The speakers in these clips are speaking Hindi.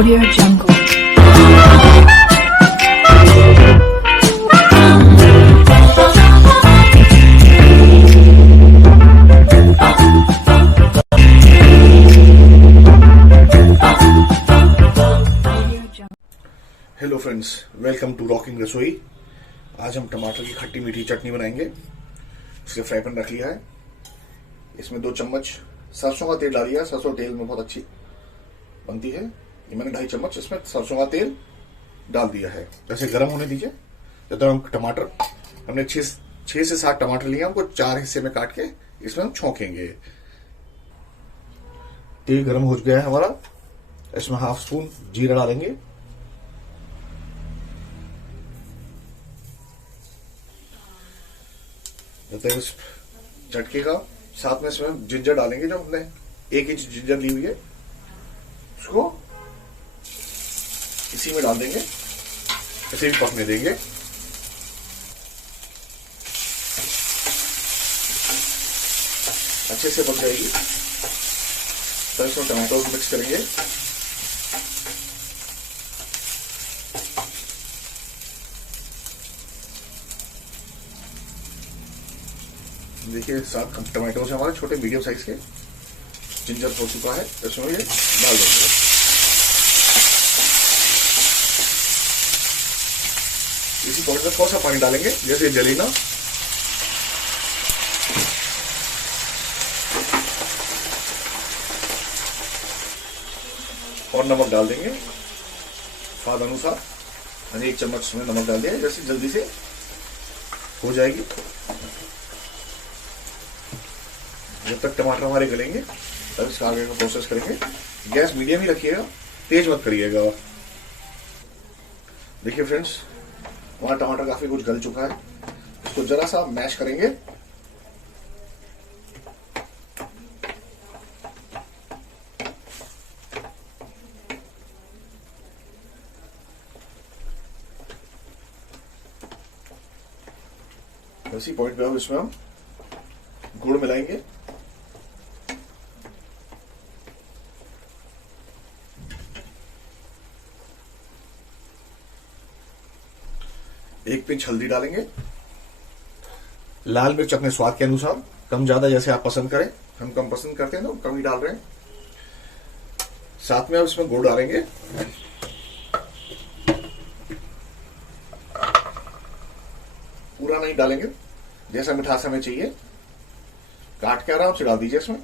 Audio Jungle. Hello friends, welcome to Rocking Rasoi. आज हम टमाटर की खट्टी मीठी चटनी बनाएंगे। इसके फ्राई पैन रख लिया है, इसमें 2 चम्मच सरसों का तेल डाल दिया। सरसों तेल में बहुत अच्छी बनती है। ये मैंने 2.5 चम्मच इसमें सरसों का तेल डाल दिया है। ऐसे गर्म होने दीजिए। जब तक हम टमाटर, हमने 6 से 7 टमाटर लिए, हमको 4 हिस्से में काट के इसमें हम छौंकेंगे। तेल गर्म हो गया है हमारा। इसमें 1/2 स्पून जीरा डालेंगे। जब तक इस झटके का, साथ में इसमें जिंजर डालेंगे। जो हमने 1 इंच जिंजर ली हुई है, उसको इसी में डाल देंगे। इसे भी पकने देंगे। अच्छे से पक जाएगी। तब इसमें टमाटो मिक्स करेंगे। देखिए, 7 टमाटो से हमारे छोटे मीडियम साइज के जिंजर हो चुका है। इसमें ये डाल देंगे। इसी पॉइंट में थोड़ा सा पानी डालेंगे, जैसे जली ना। और नमक डाल देंगे स्वाद अनुसार। मैंने 1 चम्मच इसमें नमक डाल दिया, जैसे जल्दी से हो जाएगी। जब तक टमाटर हमारे गलेंगे तब इसका आगे का प्रोसेस करेंगे। गैस मीडियम ही रखिएगा, तेज मत करिएगा। देखिए फ्रेंड्स, हमारा टमाटर काफी कुछ गल चुका है। इसको जरा सा मैश करेंगे। इसी पॉइंट पे अब इसमें हम गुड़ मिलाएंगे। एक पिंच हल्दी डालेंगे। लाल मिर्च अपने स्वाद के अनुसार, कम ज्यादा जैसे आप पसंद करें। हम कम पसंद करते हैं तो कम ही डाल रहे हैं। साथ में अब इसमें गुड़ डालेंगे। पूरा नहीं डालेंगे, जैसा मिठास हमें चाहिए। काट के आराम से डाल दीजिए इसमें,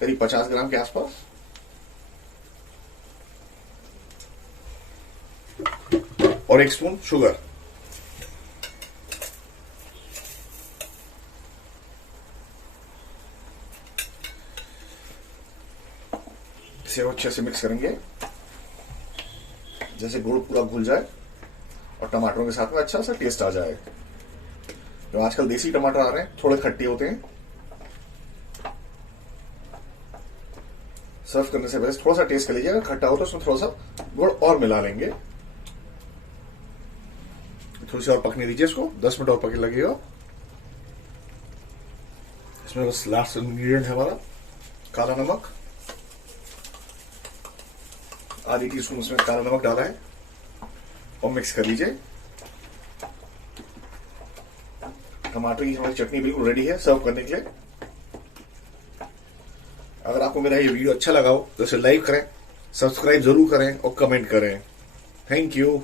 करीब 50 ग्राम के आसपास। और 1 स्पून शुगर। इसे अच्छे से मिक्स करेंगे, जैसे गुड़ पूरा घुल जाए और टमाटरों के साथ में अच्छा सा टेस्ट आ जाए। जो आजकल देसी टमाटर आ रहे हैं, थोड़े खट्टे होते हैं। सर्व करने से पहले थोड़ा सा टेस्ट कर लीजिएगा। खट्टा हो तो उसमें थोड़ा सा गुड़ और मिला लेंगे। थोड़ी सी और पकने दीजिए इसको, 10 मिनट और पकने लगेगा। इसमें बस लास्ट इंग्रेडिएंट है हमारा काला नमक। आधी टीस्पून उसमें काला नमक डाला है और मिक्स कर लीजिए। टमाटर की हमारी चटनी बिल्कुल रेडी है सर्व करने के लिए। अगर आपको मेरा ये वीडियो अच्छा लगा हो तो इसे लाइक करें, सब्सक्राइब जरूर करें और कमेंट करें। Thank you.